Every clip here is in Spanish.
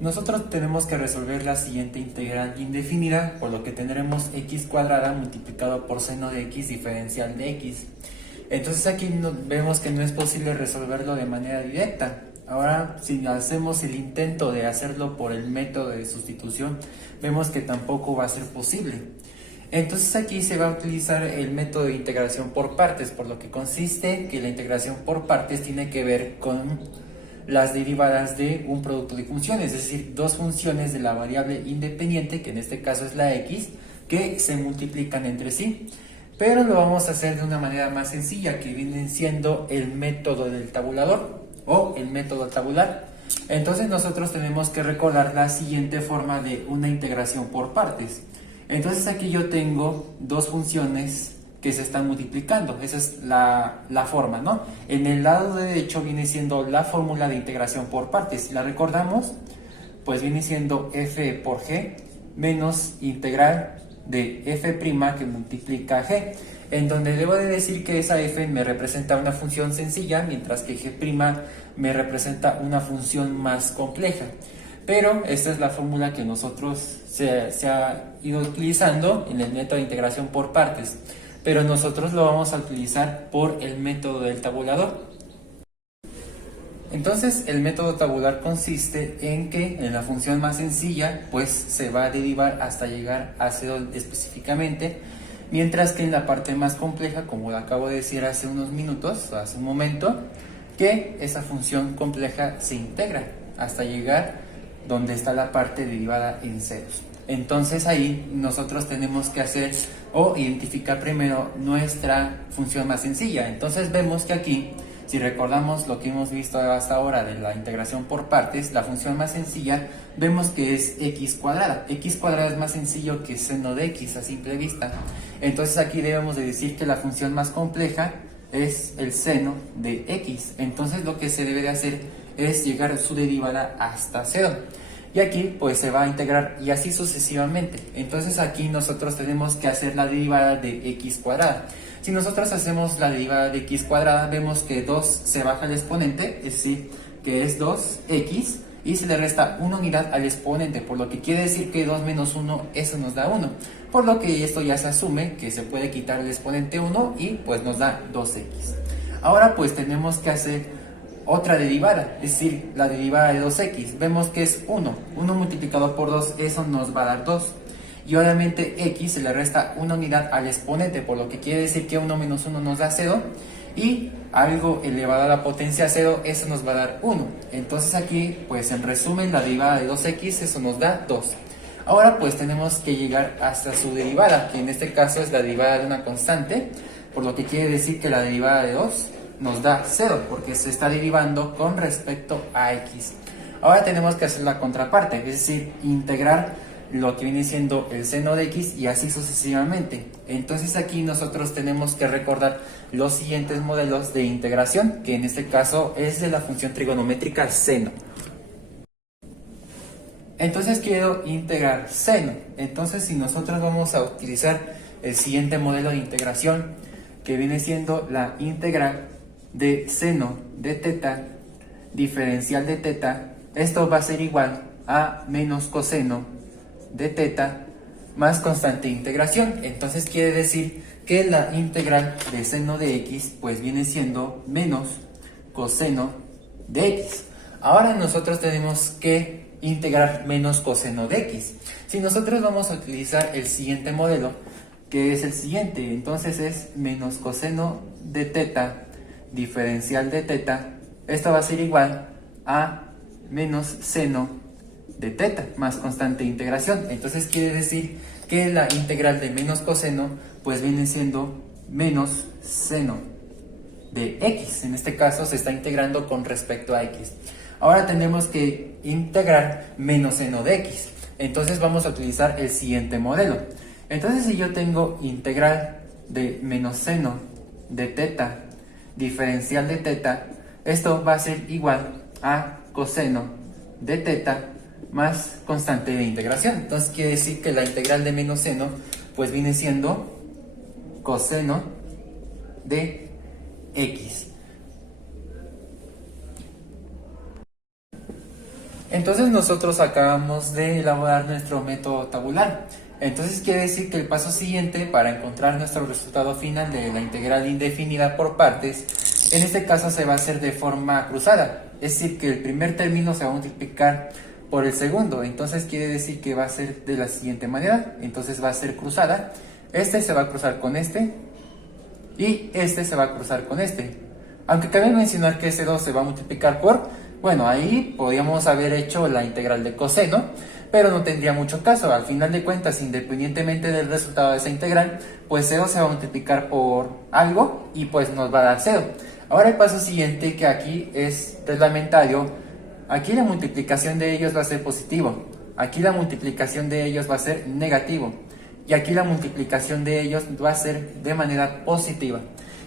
Nosotros tenemos que resolver la siguiente integral indefinida, por lo que tendremos x cuadrada multiplicado por seno de x diferencial de x. Entonces aquí vemos que no es posible resolverlo de manera directa. Ahora, si hacemos el intento de hacerlo por el método de sustitución, vemos que tampoco va a ser posible. Entonces aquí se va a utilizar el método de integración por partes, por lo que consiste que la integración por partes tiene que ver con las derivadas de un producto de funciones, es decir, dos funciones de la variable independiente, que en este caso es la x, que se multiplican entre sí. Pero lo vamos a hacer de una manera más sencilla, que viene siendo el método del tabulador o el método tabular. Entonces nosotros tenemos que recordar la siguiente forma de una integración por partes. Entonces aquí yo tengo dos funciones que se están multiplicando. Esa es la forma, ¿no? En el lado derecho viene siendo la fórmula de integración por partes. Si la recordamos, pues viene siendo f por g menos integral de f' que multiplica g, en donde debo de decir que esa f me representa una función sencilla, mientras que g' me representa una función más compleja. Pero esta es la fórmula que nosotros se ha ido utilizando en el método de integración por partes, pero nosotros lo vamos a utilizar por el método del tabulador. Entonces el método tabular consiste en que en la función más sencilla pues se va a derivar hasta llegar a 0 específicamente, mientras que en la parte más compleja, como lo acabo de decir hace unos minutos, hace un momento, que esa función compleja se integra hasta llegar donde está la parte derivada en ceros. Entonces ahí nosotros tenemos que hacer o identificar primero nuestra función más sencilla. Entonces vemos que aquí, si recordamos lo que hemos visto hasta ahora de la integración por partes, la función más sencilla vemos que es x cuadrada. X cuadrada es más sencillo que seno de x a simple vista. Entonces aquí debemos de decir que la función más compleja es el seno de x. Entonces lo que se debe de hacer es llegar a su derivada hasta 0. Y aquí pues se va a integrar y así sucesivamente. Entonces aquí nosotros tenemos que hacer la derivada de x cuadrada. Si nosotros hacemos la derivada de x cuadrada, vemos que 2 se baja al exponente, es decir, que es 2x, y se le resta una unidad al exponente, por lo que quiere decir que 2 menos 1, eso nos da 1. Por lo que esto ya se asume que se puede quitar el exponente 1 y pues nos da 2x. Ahora pues tenemos que hacer otra derivada, es decir, la derivada de 2x. Vemos que es 1. 1 multiplicado por 2, eso nos va a dar 2. Y obviamente x se le resta una unidad al exponente, por lo que quiere decir que 1 menos 1 nos da 0. Y algo elevado a la potencia 0, eso nos va a dar 1. Entonces aquí, pues en resumen, la derivada de 2x, eso nos da 2. Ahora pues tenemos que llegar hasta su derivada, que en este caso es la derivada de una constante, por lo que quiere decir que la derivada de 2 nos da 0, porque se está derivando con respecto a x. Ahora tenemos que hacer la contraparte, es decir, integrar lo que viene siendo el seno de x y así sucesivamente. Entonces aquí nosotros tenemos que recordar los siguientes modelos de integración, que en este caso es de la función trigonométrica seno. Entonces quiero integrar seno. Entonces si nosotros vamos a utilizar el siguiente modelo de integración, que viene siendo la integral de seno de teta diferencial de teta, esto va a ser igual a menos coseno de teta más constante de integración. Entonces quiere decir que la integral de seno de x pues viene siendo menos coseno de x. Ahora nosotros tenemos que integrar menos coseno de x. Si nosotros vamos a utilizar el siguiente modelo, que es el siguiente, entonces es menos coseno de teta diferencial de teta, esto va a ser igual a menos seno de teta más constante de integración. Entonces quiere decir que la integral de menos coseno pues viene siendo menos seno de x. En este caso se está integrando con respecto a x. Ahora tenemos que integrar menos seno de x. Entonces vamos a utilizar el siguiente modelo. Entonces si yo tengo integral de menos seno de teta diferencial de teta, esto va a ser igual a coseno de teta más constante de integración. Entonces quiere decir que la integral de menos seno pues viene siendo coseno de x. Entonces nosotros acabamos de elaborar nuestro método tabular. Entonces quiere decir que el paso siguiente para encontrar nuestro resultado final de la integral indefinida por partes, en este caso se va a hacer de forma cruzada. Es decir, que el primer término se va a multiplicar por el segundo. Entonces quiere decir que va a ser de la siguiente manera. Entonces va a ser cruzada. Este se va a cruzar con este y este se va a cruzar con este. Aunque cabe mencionar que ese 2 se va a multiplicar por, bueno, ahí podríamos haber hecho la integral de coseno, pero no tendría mucho caso. Al final de cuentas, independientemente del resultado de esa integral, pues 0 se va a multiplicar por algo y pues nos va a dar 0. Ahora el paso siguiente, que aquí es reglamentario, aquí la multiplicación de ellos va a ser positivo, aquí la multiplicación de ellos va a ser negativo, y aquí la multiplicación de ellos va a ser de manera positiva.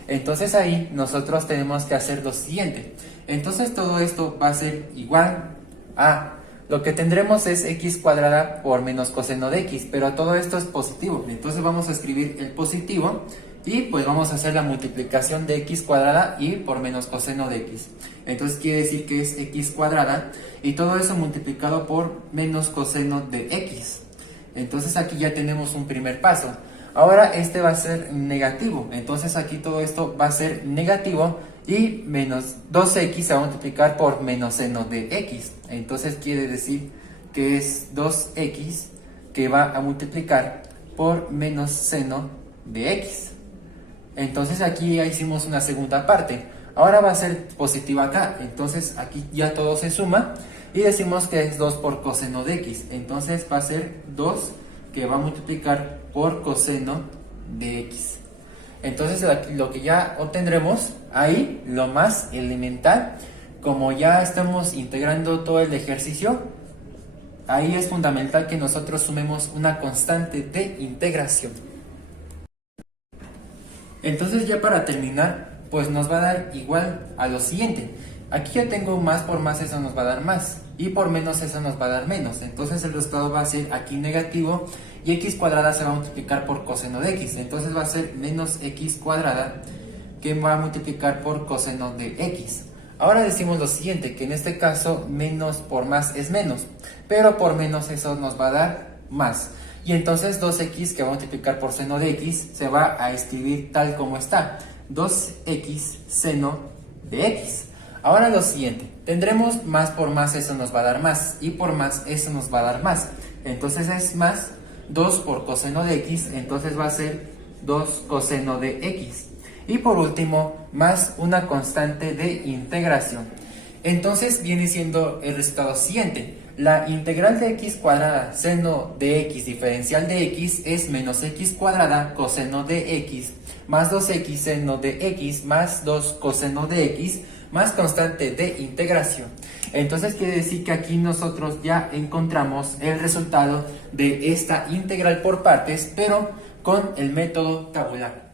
Entonces ahí nosotros tenemos que hacer lo siguiente. Entonces todo esto va a ser igual a, lo que tendremos es x cuadrada por menos coseno de x, pero todo esto es positivo. Entonces vamos a escribir el positivo y pues vamos a hacer la multiplicación de x cuadrada y por menos coseno de x. Entonces quiere decir que es x cuadrada y todo eso multiplicado por menos coseno de x. Entonces aquí ya tenemos un primer paso. Ahora este va a ser negativo, entonces aquí todo esto va a ser negativo y menos 2x se va a multiplicar por menos seno de x. Entonces quiere decir que es 2x que va a multiplicar por menos seno de x. Entonces aquí ya hicimos una segunda parte. Ahora va a ser positiva acá, entonces aquí ya todo se suma y decimos que es 2 por coseno de x. Entonces va a ser 2 que va a multiplicar por coseno de x. Entonces lo que ya obtendremos ahí, lo más elemental, como ya estamos integrando todo el ejercicio, ahí es fundamental que nosotros sumemos una constante de integración. Entonces ya para terminar, pues nos va a dar igual a lo siguiente. Aquí ya tengo más por más, eso nos va a dar más, y por menos eso nos va a dar menos. Entonces el resultado va a ser aquí negativo y x cuadrada se va a multiplicar por coseno de x. Entonces va a ser menos x cuadrada que va a multiplicar por coseno de x. Ahora decimos lo siguiente, que en este caso menos por más es menos, pero por menos eso nos va a dar más. Y entonces 2x que va a multiplicar por seno de x se va a escribir tal como está, 2x seno de x. Ahora lo siguiente, tendremos más por más, eso nos va a dar más, y por más, eso nos va a dar más. Entonces es más 2 por coseno de x, entonces va a ser 2 coseno de x. Y por último, más una constante de integración. Entonces viene siendo el resultado siguiente. La integral de x cuadrada seno de x diferencial de x es menos x cuadrada coseno de x más 2x seno de x más 2 coseno de x más constante de integración. Entonces quiere decir que aquí nosotros ya encontramos el resultado de esta integral por partes, pero con el método tabular.